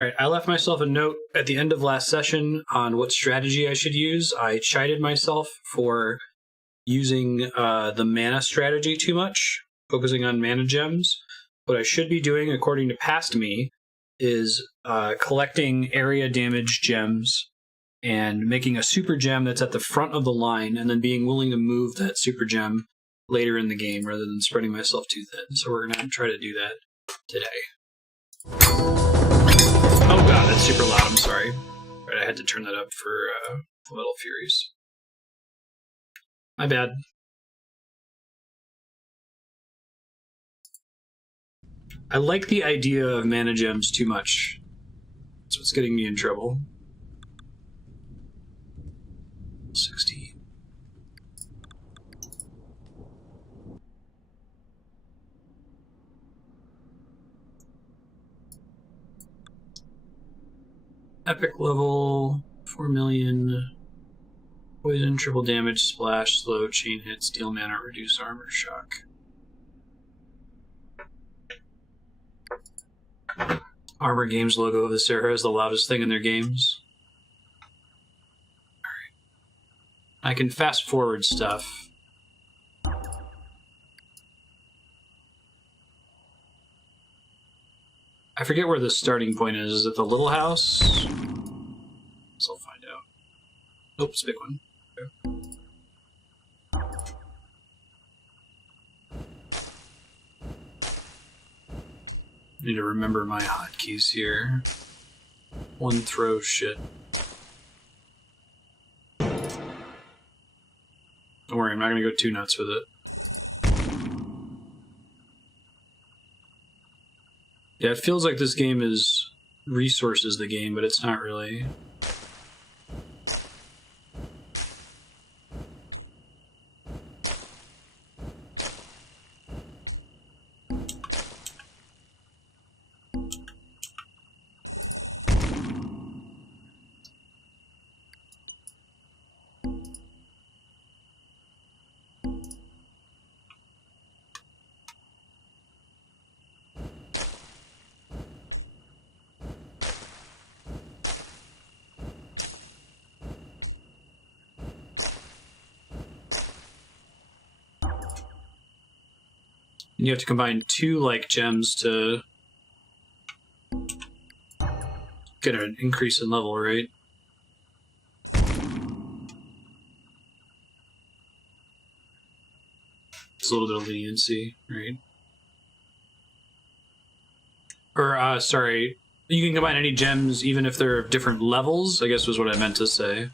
All right, I left myself a note at the end of last session on what strategy I should use. I chided myself for using the mana strategy too much, focusing on mana gems. What I should be doing, according to past me, is collecting area damage gems and making a super gem that's at the front of the line, and then being willing to move that super gem later in the game rather than spreading myself too thin. So we're going to try to do that today. Oh god, that's super loud, I'm sorry. Right, I had to turn that up for Metal Furies. My bad. I like the idea of mana gems too much. That's what's getting me in trouble. 60. Epic level, 4 million. Poison, triple damage, splash, slow, chain hit, steal mana, reduce armor, shock. Armor Games logo of this era is the loudest thing in their games. Alright. I can fast forward stuff. I forget where the starting point is. Is it the little house? Guess I'll find out. Nope, it's a big one. Okay. Need to remember my hotkeys here. One throw shit. Don't worry, I'm not gonna go too nuts with it. Yeah, it feels like this game is resources the game, but it's not really. And you have to combine 2 like gems to get an increase in level, right? It's a little bit of leniency, right? Or, sorry, you can combine any gems even if they're of different levels, I guess was what I meant to say.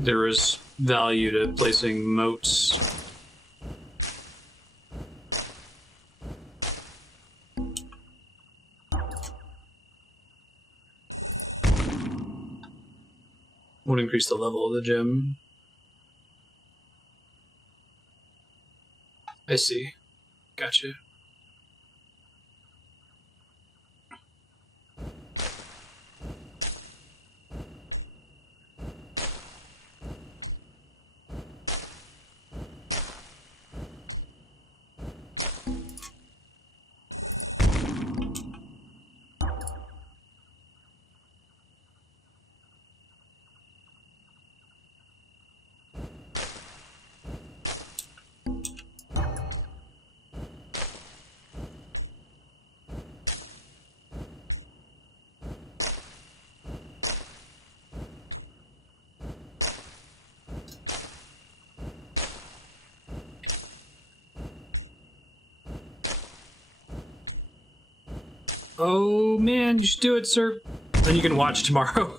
There is value to placing moats. Would increase the level of the gem. I see. Gotcha. Oh man, you should do it, sir. Then you can watch tomorrow.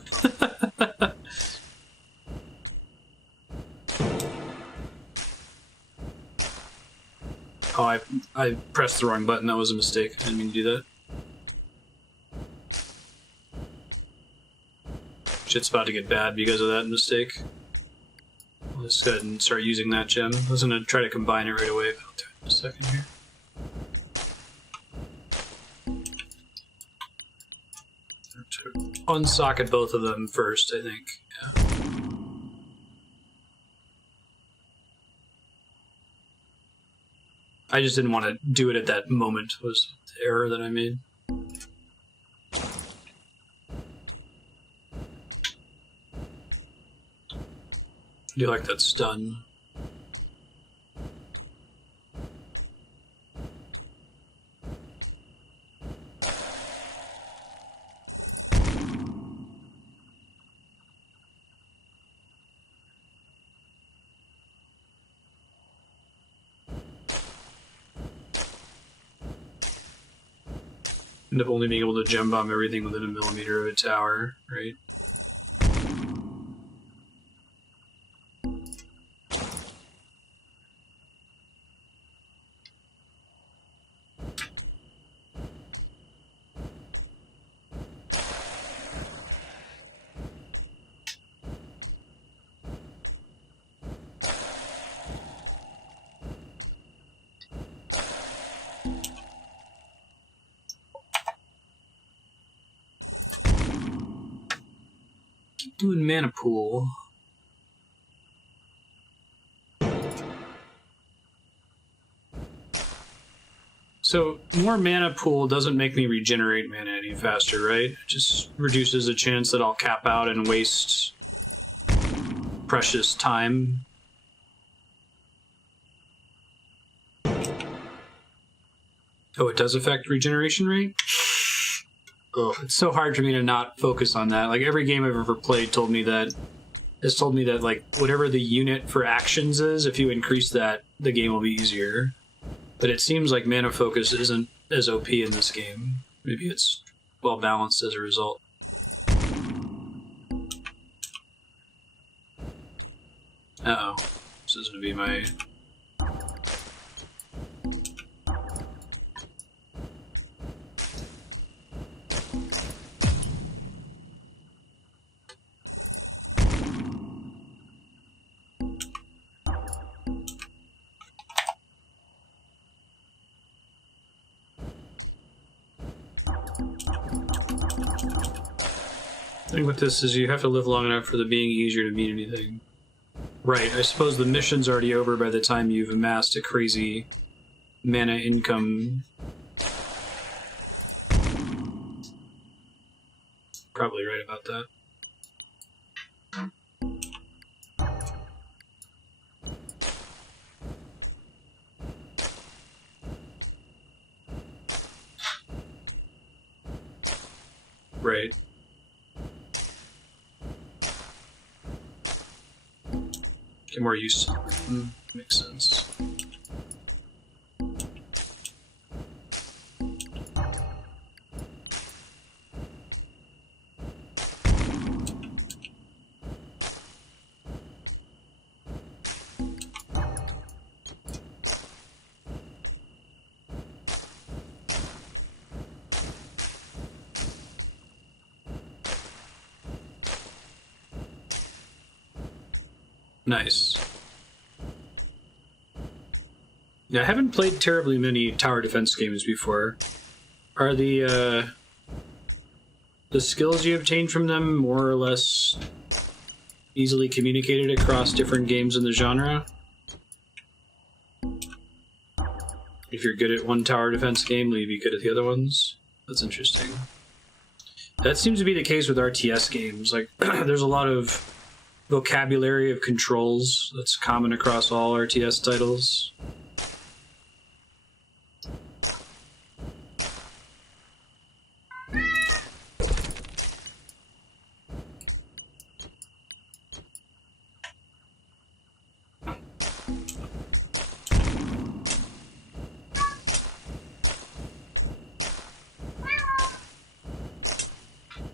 Oh, I pressed the wrong button. That was a mistake. I didn't mean to do that. Shit's about to get bad because of that mistake. Let's go ahead and start using that gem. I was gonna try to combine it right away, but I'll do it in a second here. Unsocket both of them first, I think. Yeah. I just didn't want to do it at that moment, was the error that I made. I do like that stun. End up only being able to gem bomb everything within a millimeter of a tower, right? Doing mana pool. So more mana pool doesn't make me regenerate mana any faster, right? It just reduces the chance that I'll cap out and waste precious time. Oh, it does affect regeneration rate? Ugh, it's so hard for me to not focus on that. Like, every game I've ever played told me that, like, whatever the unit for actions is, if you increase that, the game will be easier. But it seems like mana focus isn't as OP in this game. Maybe it's well balanced as a result. Uh-oh. This is gonna be my... The thing with this is you have to live long enough for the being easier to mean anything. Right, I suppose the mission's already over by the time you've amassed a crazy mana income. Probably right about that. Right. Get more use. Makes sense. Nice. Yeah, I haven't played terribly many tower defense games before. Are the skills you obtain from them more or less easily communicated across different games in the genre? If you're good at one tower defense game, will you be good at the other ones? That's interesting. That seems to be the case with RTS games. Like, there's a lot of vocabulary of controls that's common across all RTS titles.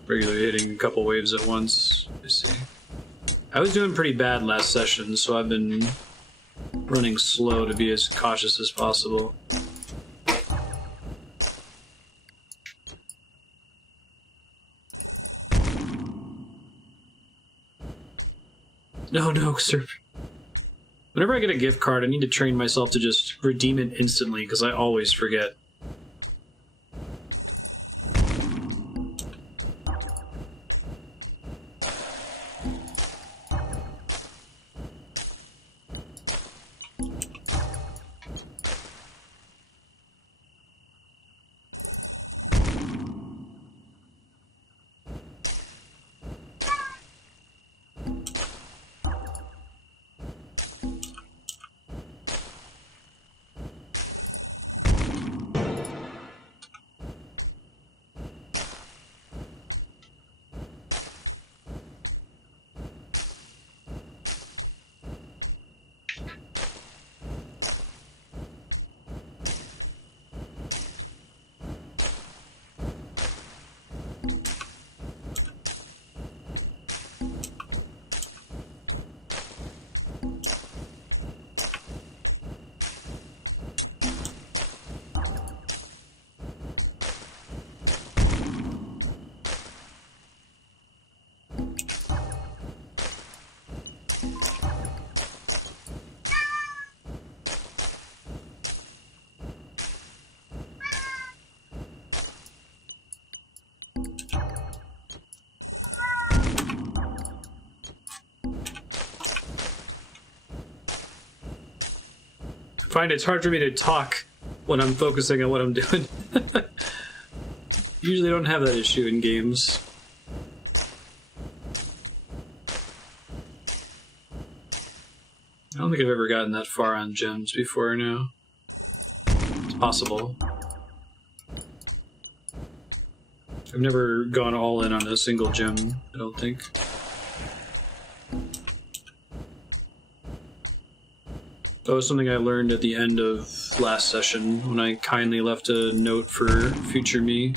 Regularly hitting a couple waves at once. I see. I was doing pretty bad last session, so I've been running slow to be as cautious as possible. No, sir. Whenever I get a gift card, I need to train myself to just redeem it instantly, because I always forget. I find it's hard for me to talk when I'm focusing on what I'm doing. Usually don't have that issue in games. I don't think I've ever gotten that far on gems before now. It's possible. I've never gone all in on a single gem, I don't think. That was something I learned at the end of last session when I kindly left a note for future me.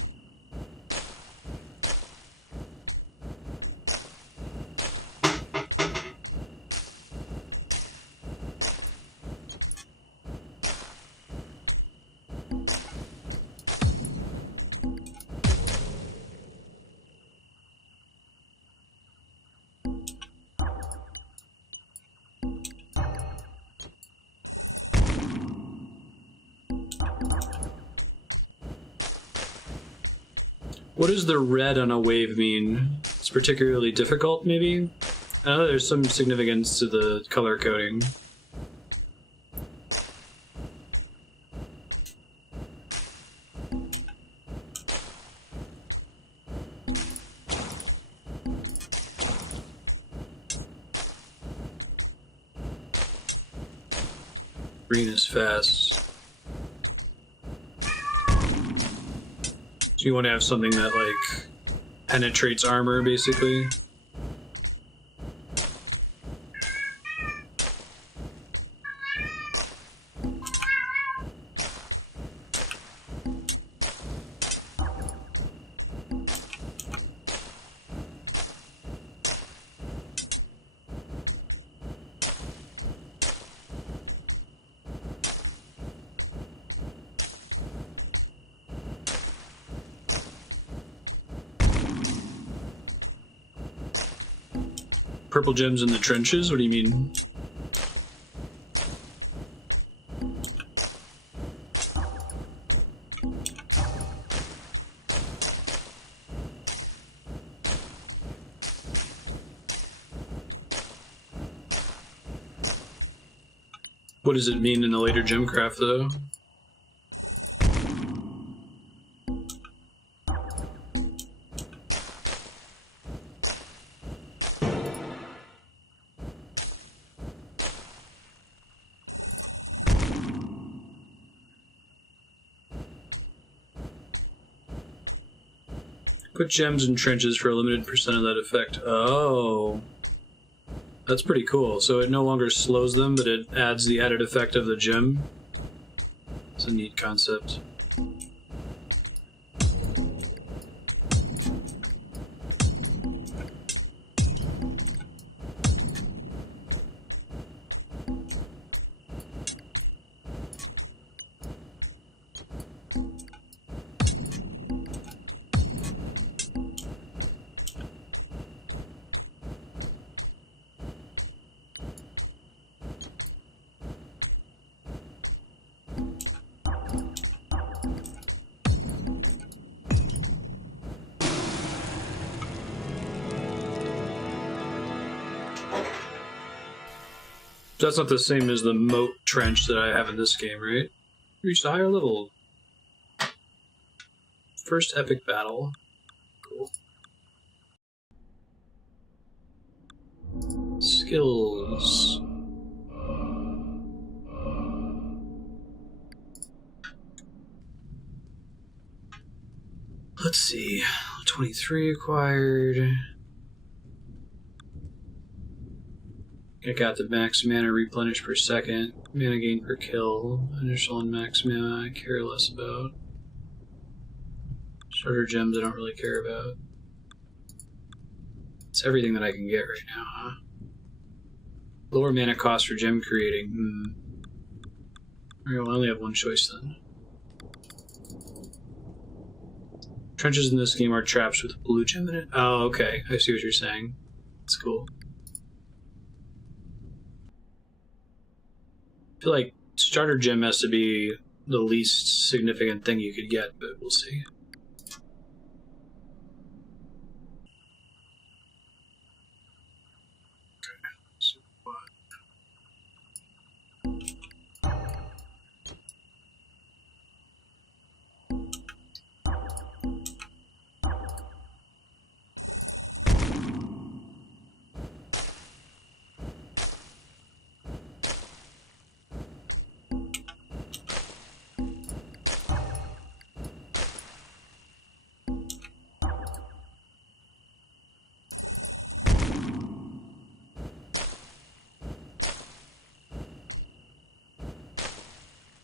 What does the red on a wave mean? It's particularly difficult, maybe? I know there's some significance to the color coding. Green is fast. So you want to have something that, like, penetrates armor, basically. Purple gems in the trenches? What do you mean? What does it mean in the later GemCraft, though? Put gems in trenches for a limited percent of that effect. Oh. That's pretty cool. So it no longer slows them, but it adds the added effect of the gem. It's a neat concept. That's not the same as the moat trench that I have in this game, right? Reached a higher level. First epic battle. Cool. Skills. Let's see. 23 acquired. I got the max mana replenish per second. Mana gain per kill. Initial and max mana I care less about. Starter gems I don't really care about. It's everything that I can get right now, huh? Lower mana cost for gem creating. Alright, well, I only have one choice then. Trenches in this game are traps with blue gem in it. Oh, okay. I see what you're saying. That's cool. I feel like starter gem has to be the least significant thing you could get, but we'll see.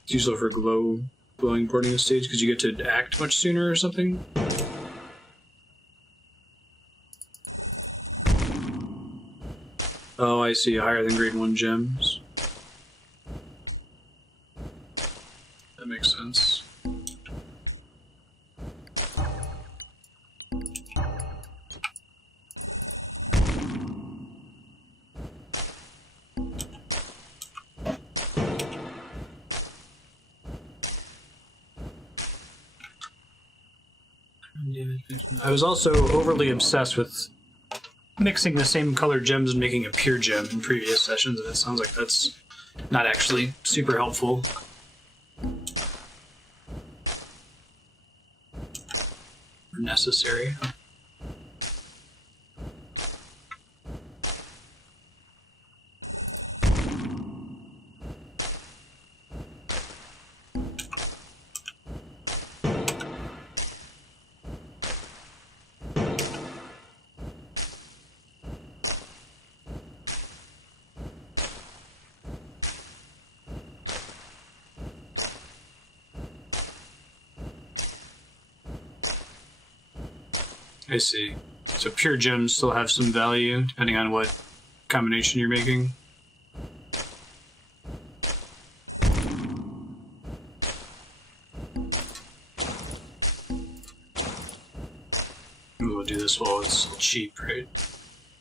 It's useful for glowing boarding stage because you get to act much sooner or something. Oh, I see. Higher than grade 1 gems. That makes sense. I was also overly obsessed with mixing the same color gems and making a pure gem in previous sessions, and it sounds like that's not actually super helpful. Or necessary. I see. So pure gems still have some value, depending on what combination you're making. We'll do this while it's cheap, right?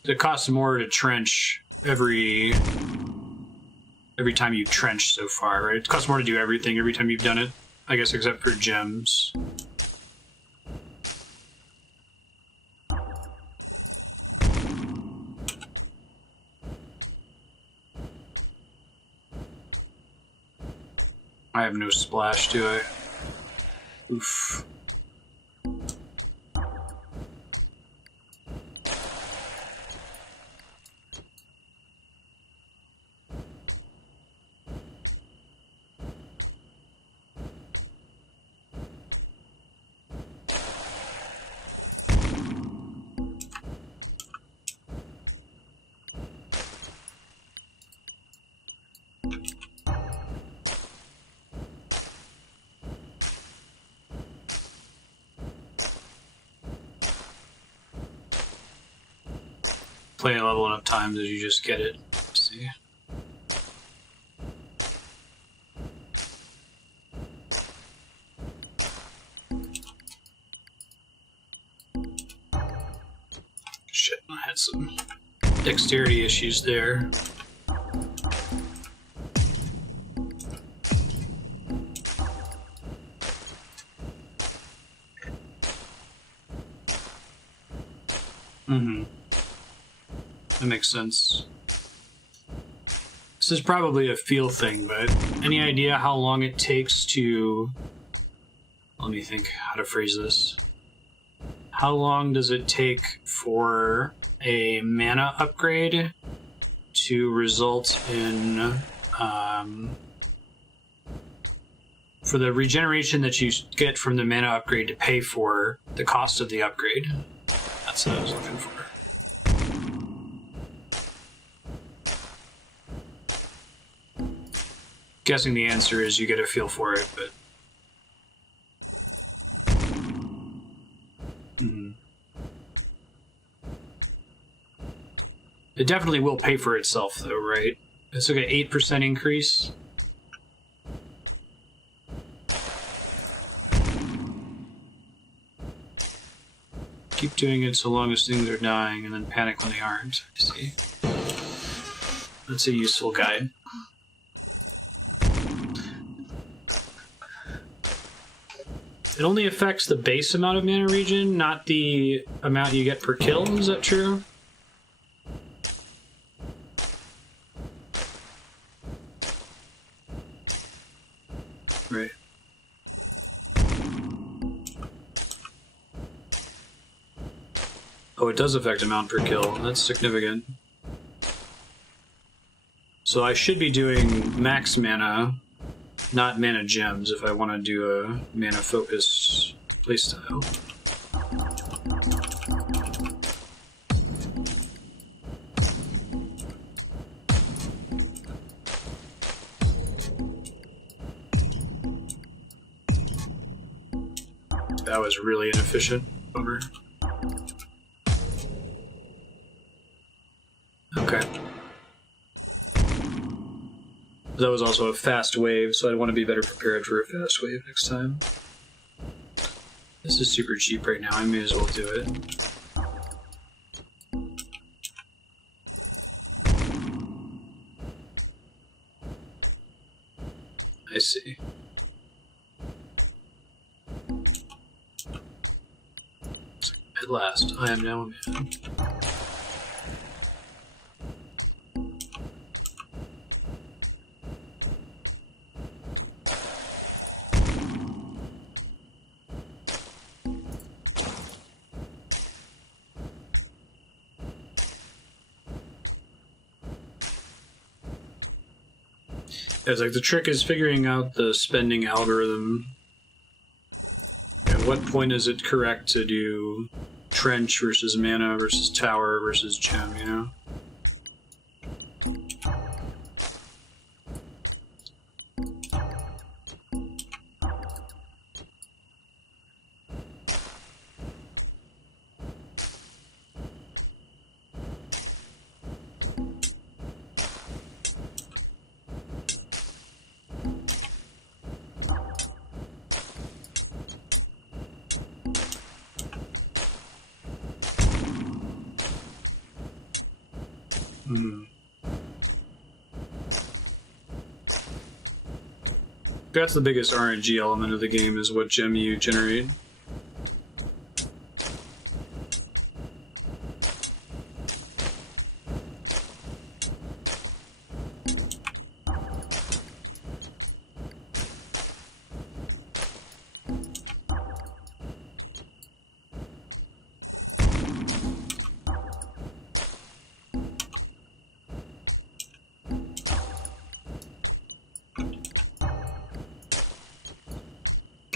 It costs more to trench every time you trench so far, right? It costs more to do everything every time you've done it, I guess, except for gems. I have no splash, do I? Oof. Play a level enough times as you just get it. Let's see. Shit, I had some dexterity issues there. Mm-hmm. That makes sense. This is probably a feel thing, but any idea how long it takes to... Let me think how to phrase this. How long does it take for a mana upgrade to result in... for the regeneration that you get from the mana upgrade to pay for the cost of the upgrade? That's what I was looking for. Guessing the answer is you get a feel for it, but... It definitely will pay for itself, though, right? It's like an 8% increase. Keep doing it so long as things are dying, and then panic when they aren't. I see. That's a useful guide. It only affects the base amount of mana regen, not the amount you get per kill. Is that true? Right. Oh, it does affect amount per kill. That's significant. So I should be doing max mana, not mana gems, if I want to do a mana focus playstyle. That was really inefficient. Bummer. Okay. That was also a fast wave, so I want to be better prepared for a fast wave next time. This is super cheap right now, I may as well do it. I see. At last, I am now a man. It's like the trick is figuring out the spending algorithm. At what point is it correct to do trench versus mana versus tower versus gem, you know? That's the biggest RNG element of the game, is what gem you generate.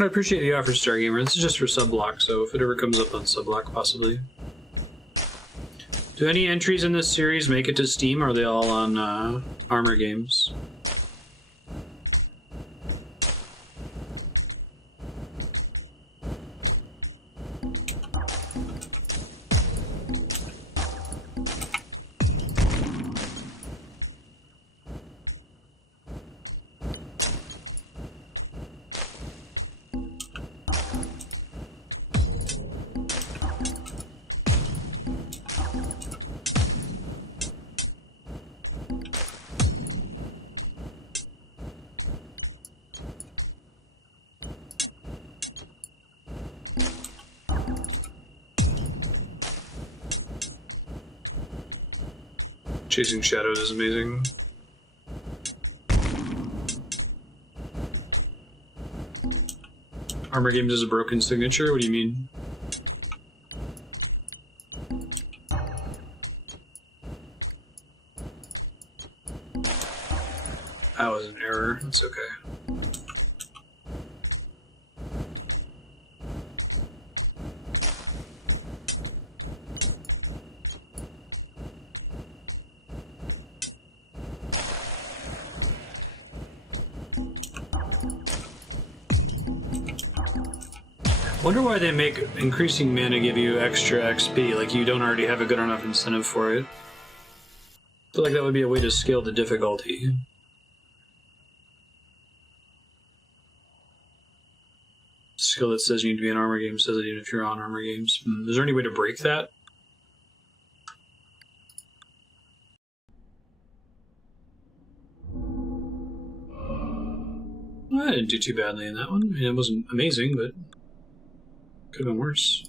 I appreciate the offer, Stargamer. This is just for subblock, so if it ever comes up on subblock, possibly. Do any entries in this series make it to Steam, or are they all on Armor Games? Chasing Shadows is amazing. Armor Games is a broken signature? What do you mean? That was an error. That's okay. Wonder why they make increasing mana give you extra XP, like you don't already have a good enough incentive for it. I feel like that would be a way to scale the difficulty. Skill that says you need to be in Armor Games says it even if you're on Armor Games. Is there any way to break that? Well, I didn't do too badly in that one. I mean, it wasn't amazing, but could have been worse.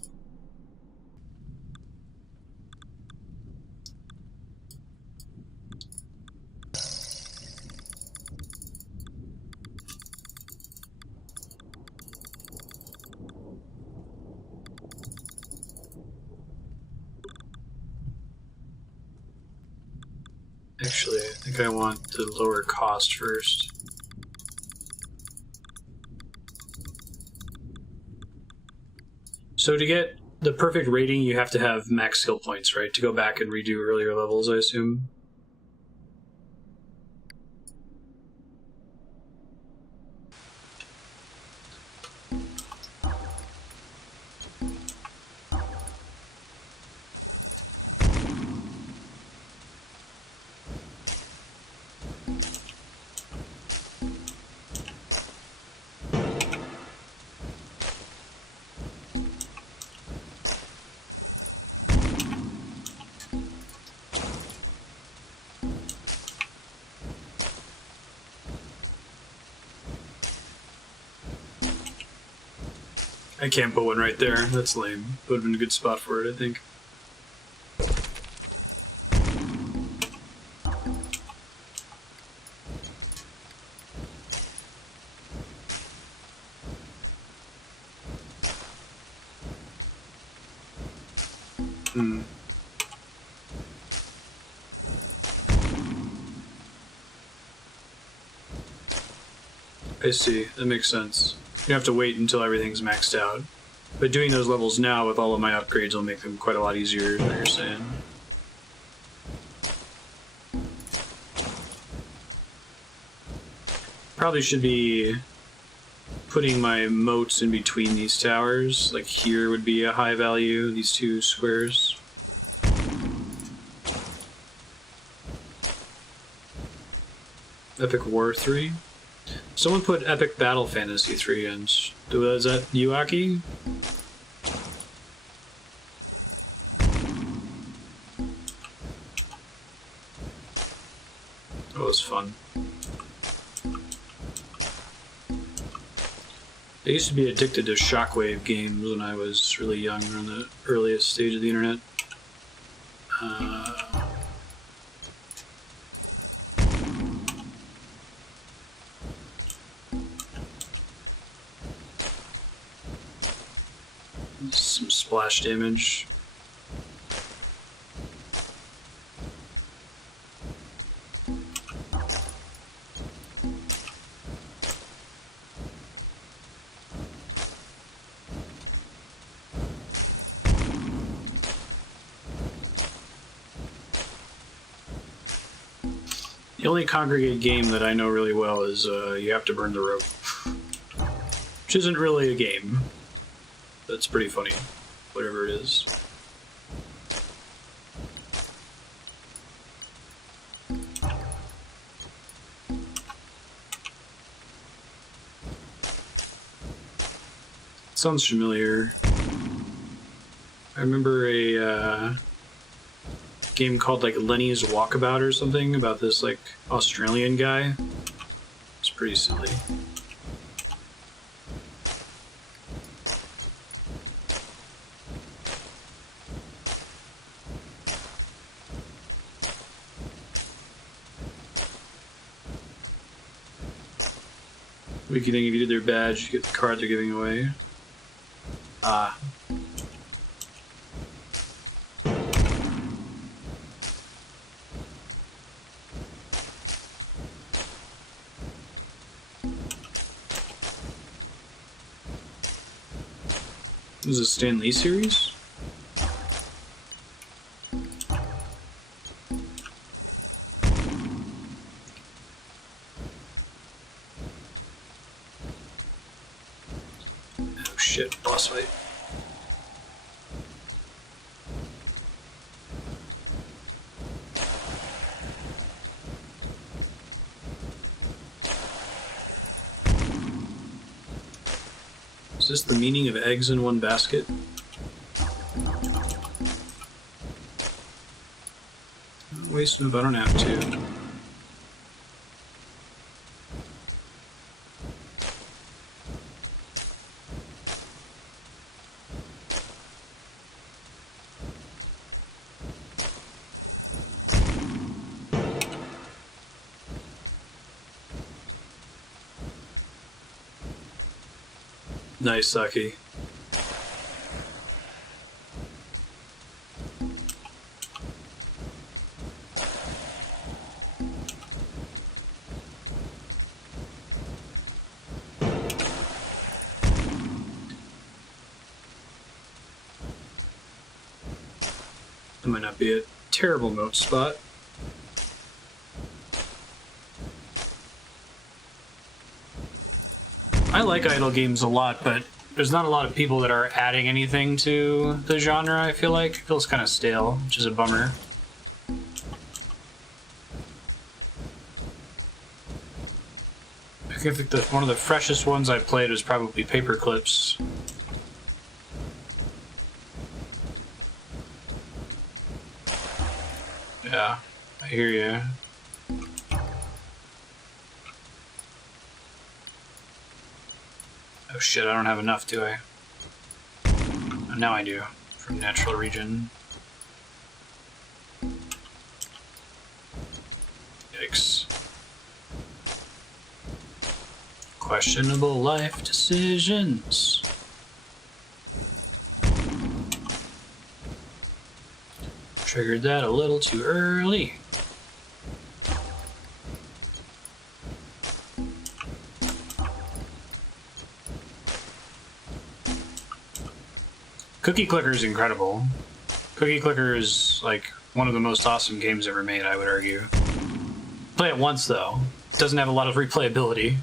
Actually, I think I want the lower cost first. So to get the perfect rating, you have to have max skill points, right? To go back and redo earlier levels, I assume. I can't put one right there. That's lame. Would have been a good spot for it, I think. I see. That makes sense. You have to wait until everything's maxed out. But doing those levels now with all of my upgrades will make them quite a lot easier, is what you're saying. Probably should be putting my moats in between these towers. Like here would be a high value, these two squares. Epic War 3. Someone put Epic Battle Fantasy 3 in. Is that you, Aki? That was fun. I used to be addicted to Shockwave games when I was really young, on the earliest stage of the internet. Some splash damage. The only Congregate game that I know really well is You Have to Burn the Rope. Which isn't really a game. That's pretty funny, whatever it is. Sounds familiar. I remember a game called like Lenny's Walkabout or something about this like Australian guy. It's pretty silly. We can think if you did their badge, you get the card they're giving away. Ah. This is a Stan Lee series? Oh shit, boss fight. Is this the meaning of eggs in one basket? Waste move, I don't have to. Nice, Saki. That might not be a terrible moat spot. I like idle games a lot, but there's not a lot of people that are adding anything to the genre, I feel like. It feels kind of stale, which is a bummer. I think one of the freshest ones I played was probably Paper Clips. Yeah, I hear you. Oh shit, I don't have enough, do I? Oh, now I do, from Natural Region. Yikes. Questionable life decisions. Triggered that a little too early. Cookie Clicker is incredible. Cookie Clicker is like one of the most awesome games ever made, I would argue. Play it once though. It doesn't have a lot of replayability.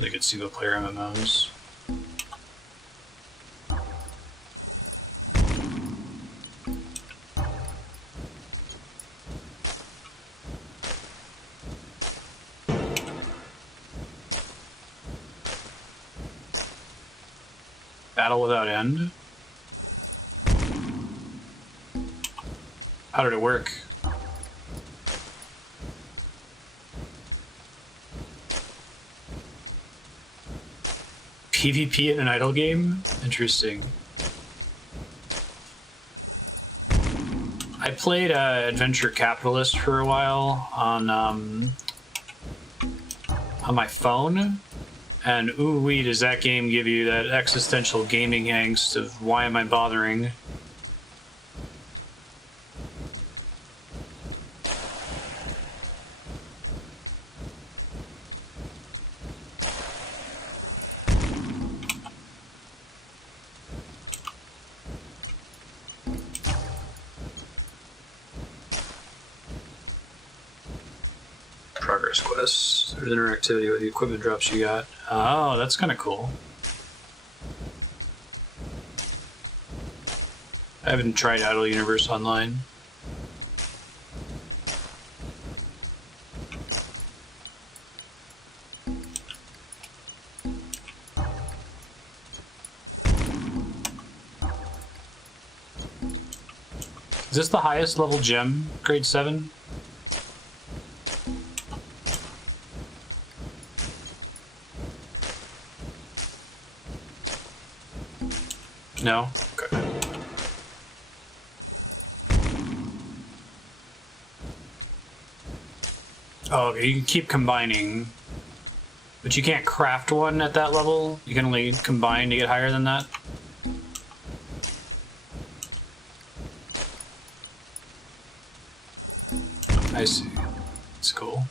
They could single player MMOs. Battle Without End? How did it work? PvP in an idle game? Interesting. I played Adventure Capitalist for a while on my phone. And ooh-wee, does that game give you that existential gaming angst of why am I bothering? Progress quests. There's interactivity with the equipment drops you got. Oh, that's kind of cool. I haven't tried Idle Universe Online. Is this the highest level gem, grade 7? No? Okay. Oh, okay, you can keep combining, but you can't craft one at that level. You can only combine to get higher than that. I see. It's cool.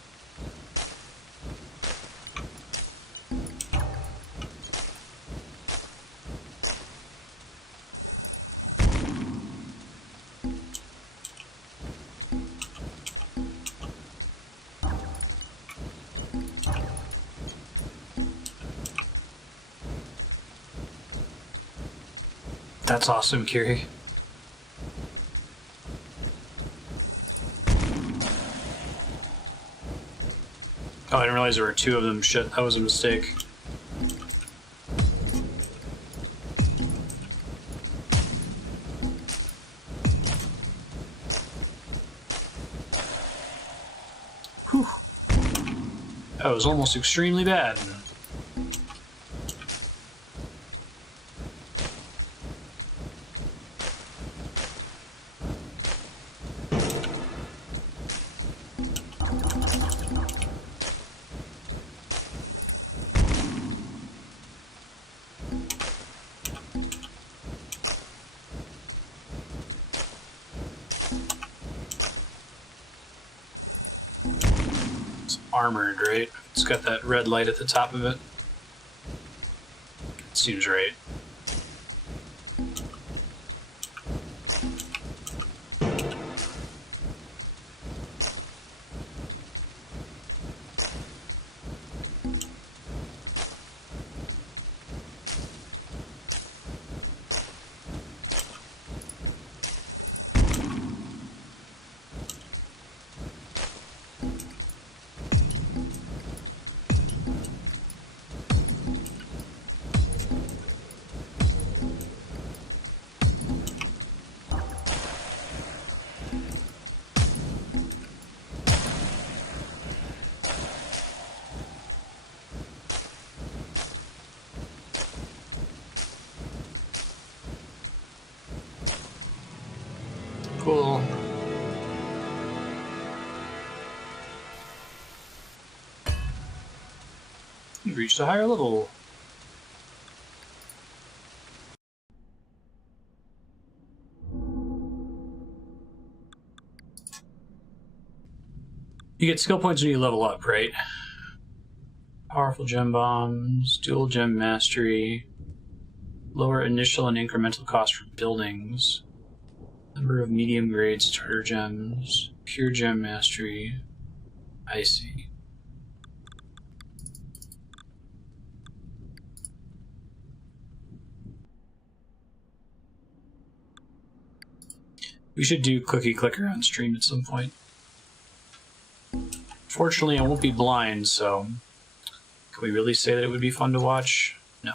That's awesome, Kiri. Oh, I didn't realize there were two of them. Shit, that was a mistake. Whew. That was almost extremely bad. Armored, right? It's got that red light at the top of it. Seems right. Cool. You've reached a higher level. You get skill points when you level up, right? Powerful gem bombs, dual gem mastery, lower initial and incremental cost for buildings, number of medium grade starter gems, pure gem mastery. I see. We should do Cookie Clicker on stream at some point. Fortunately, I won't be blind, so can we really say that it would be fun to watch? No.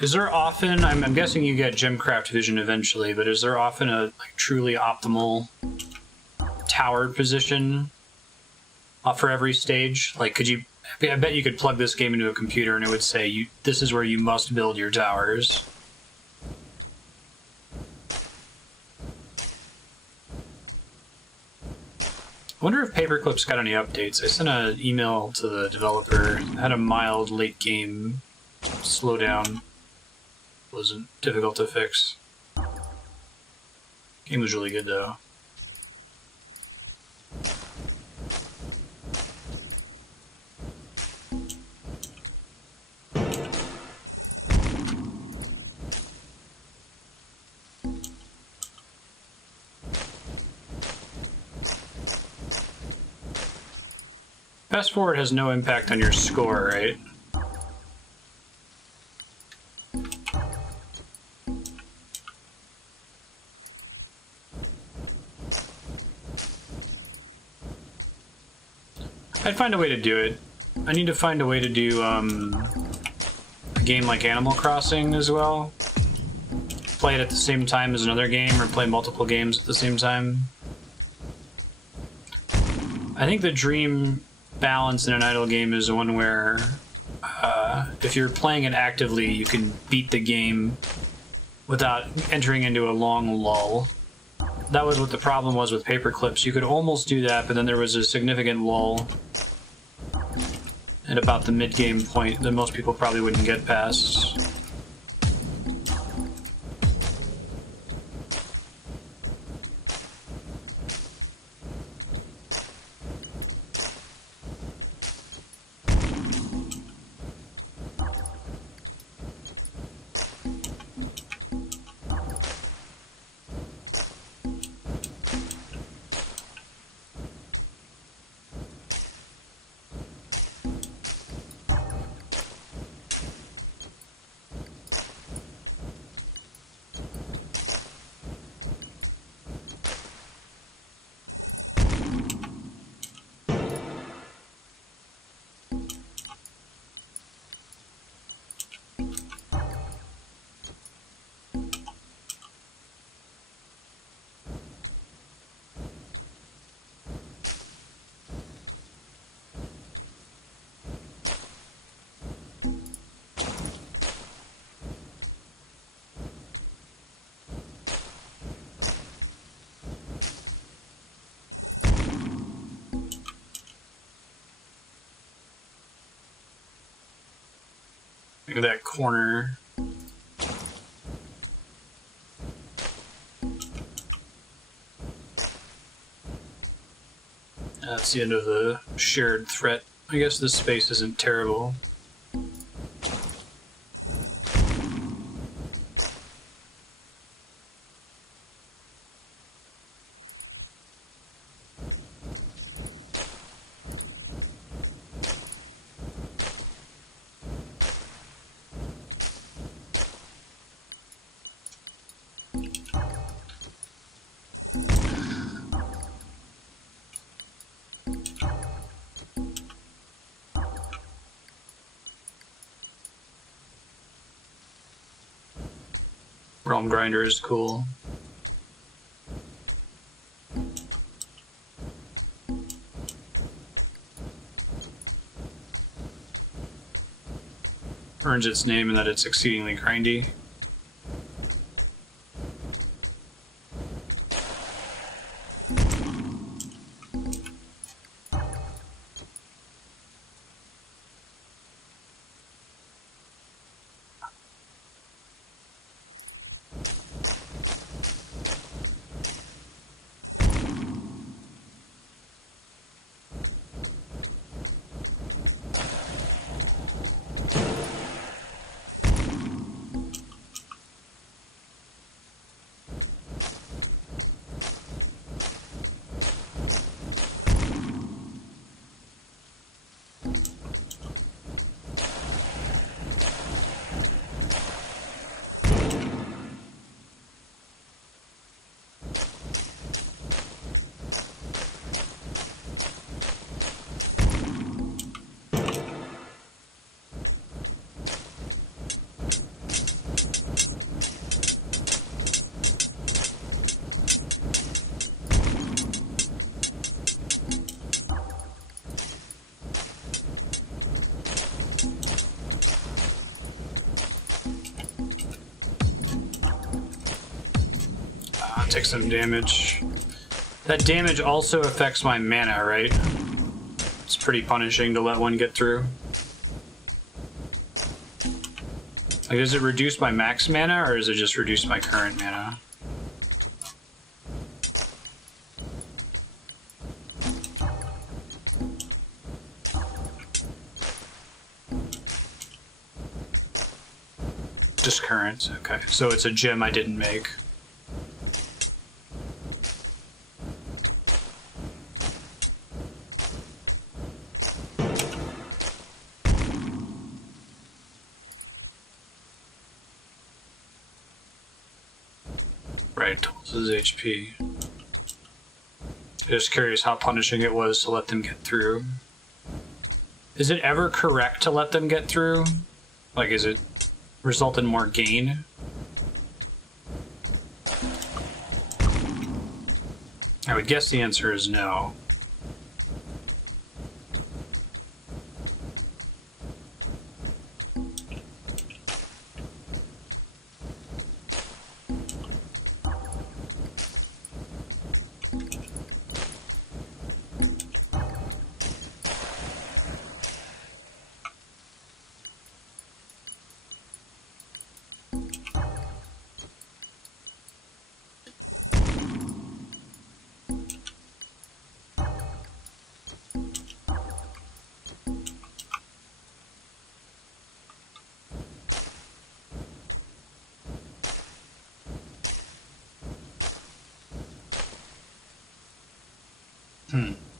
Is there often, I'm guessing you get GemCraft vision eventually, but is there often a truly optimal towered position for every stage? Like, could you, I bet you could plug this game into a computer and it would say, this is where you must build your towers. I wonder if Paperclip's got any updates. I sent an email to the developer, had a mild late game slowdown. Wasn't difficult to fix. Game was really good though. Fast forward has no impact on your score, right? I'd find a way to do it. I need to find a way to do a game like Animal Crossing as well. play it at the same time as another game or play multiple games at the same time. I think the dream balance in an idle game is one where if you're playing it actively, you can beat the game without entering into a long lull. That was what the problem was with Paperclips. You could almost do that, but then there was a significant lull at about the mid-game point that most people probably wouldn't get past. Look at that corner. That's the end of the shared threat. I guess this space isn't terrible. Realm Grinder is cool. Earns its name in that it's exceedingly grindy. Take some damage. That damage also affects my mana, right? It's pretty punishing to let one get through. Like, does it reduce my max mana, or does it just reduce my current mana? Just current, okay. So it's a gem I didn't make. Right, this is HP. Just curious how punishing it was to let them get through. Is it ever correct to let them get through? Like, is it result in more gain? I would guess the answer is no.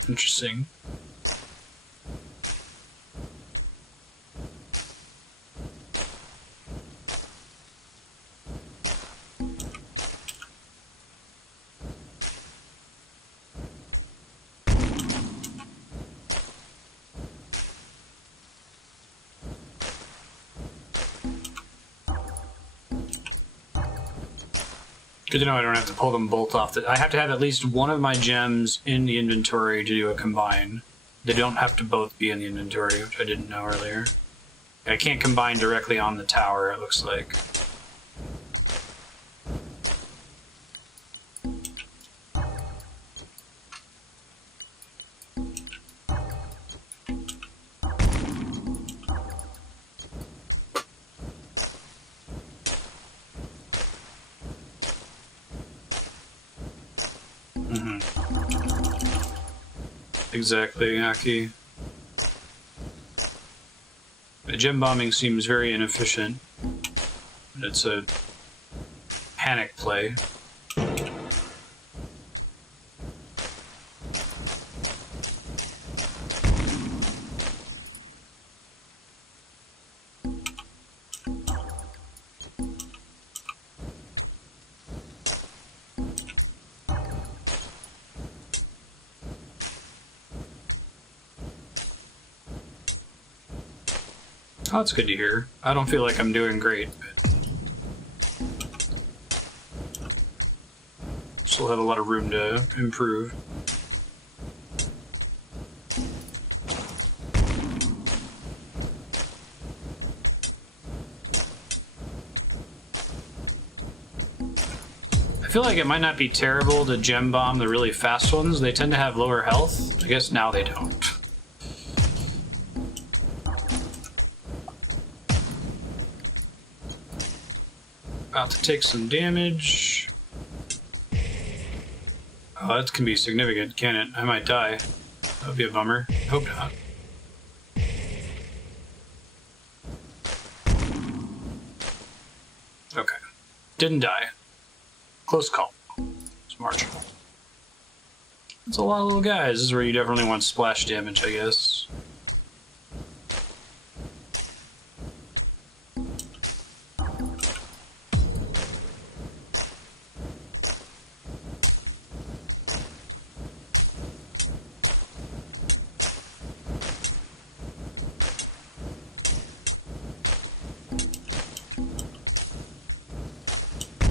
Interesting. Good to know I don't have to pull them both off. I have to have at least one of my gems in the inventory to do a combine. They don't have to both be in the inventory, which I didn't know earlier. I can't combine directly on the tower, it looks like. Exactly, Aki. The gem bombing seems very inefficient. It's a panic play. Oh, that's good to hear. I don't feel like I'm doing great, but still have a lot of room to improve. I feel like it might not be terrible to gem bomb the really fast ones. They tend to have lower health. I guess now they don't. About to take some damage. Oh, that can be significant, can it? I might die. That would be a bummer. Hope not. Okay. Didn't die. Close call. It's marginal. That's a lot of little guys. This is where you definitely want splash damage, I guess.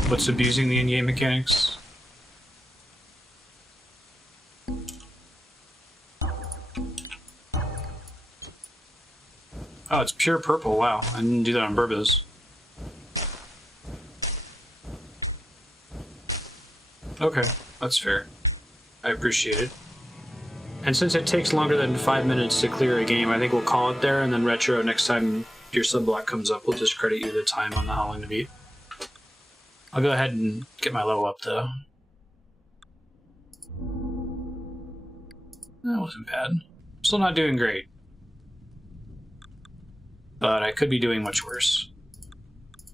What's abusing the in-game mechanics? Oh, it's pure purple. Wow, I didn't do that on purpose. Okay, that's fair. I appreciate it. And since it takes longer than 5 minutes to clear a game, I think we'll call it there, and then Retro, next time your subblock comes up, we'll just credit you the time on the How Long to Beat. I'll go ahead and get my level up, though. That wasn't bad. Still not doing great. But I could be doing much worse.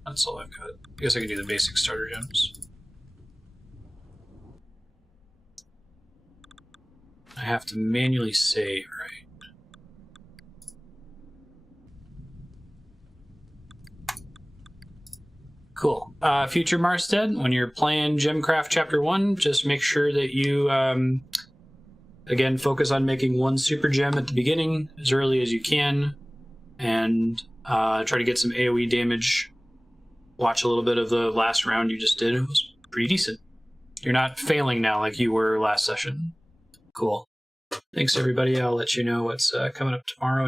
That's all I've got. I guess I can do the basic starter gems. I have to manually save, right? Cool. Future Marstead, when you're playing GemCraft Chapter 1, just make sure that you, again, focus on making one super gem at the beginning as early as you can, and try to get some AoE damage. Watch a little bit of the last round you just did. It was pretty decent. You're not failing now like you were last session. Cool. Thanks, everybody. I'll let you know what's coming up tomorrow.